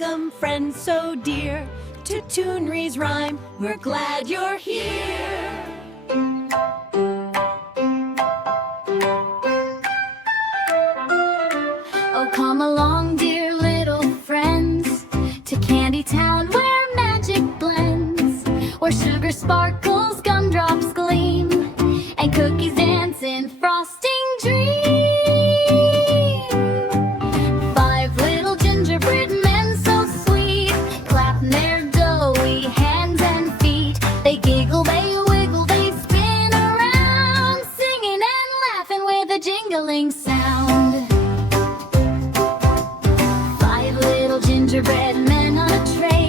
Welcome, friends so dear, to Toonriesrhyme. We're glad you're here. Oh, come along, dear little friends, to Candy Town where magic blends, where sugar sparkles, gumdrops gleam, and cookies dance in frosting dream. Five little gingerbread men so sweet, clapping their doughy hands and feet. They giggle, they wiggle, they spin around, singing and laughing with a jingling sound. Five little gingerbread men on a train,